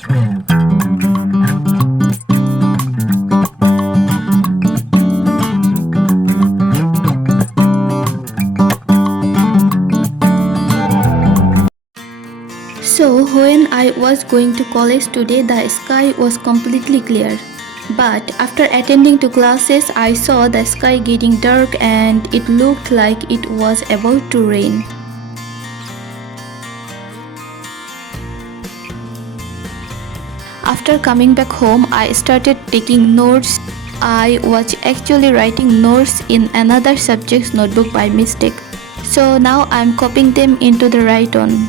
So when I was going to college today, the sky was completely clear. But after attending to classes, I saw the sky getting dark and it looked like it was about to rain. After coming back home, I started taking notes. I was actually writing notes in another subject's notebook by mistake. So now I'm copying them into the right one.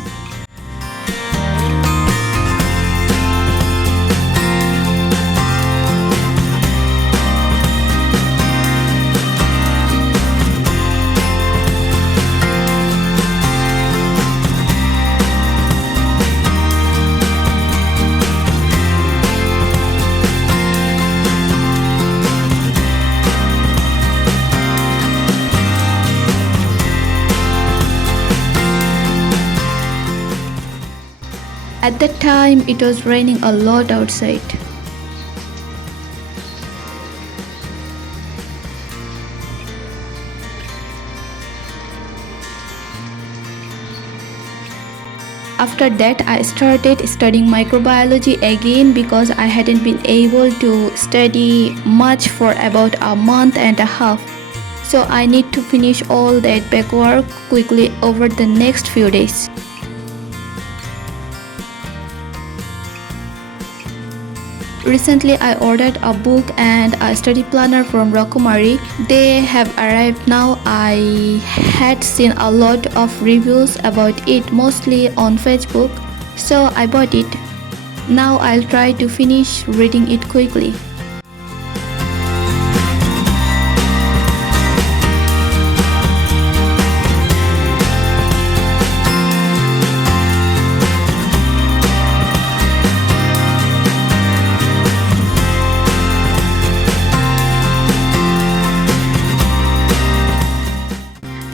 At that time, it was raining a lot outside. After that, I started studying microbiology again because I hadn't been able to study much for about a month and a half. So I need to finish all that back work quickly over the next few days. Recently, I ordered a book and a study planner from Rokumari. They have arrived now. I had seen a lot of reviews about it, mostly on Facebook, so I bought it. Now I'll try to finish reading it quickly.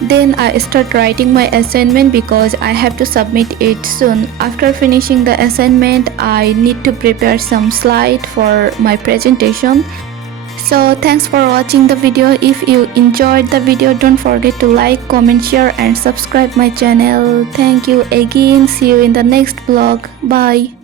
Then I start writing my assignment because I have to submit it soon. After finishing the assignment, I need to prepare some slide for my presentation. So thanks for watching the video. If you enjoyed the video, don't forget to like, comment, share and subscribe my channel. Thank you again. See you in the next vlog. Bye.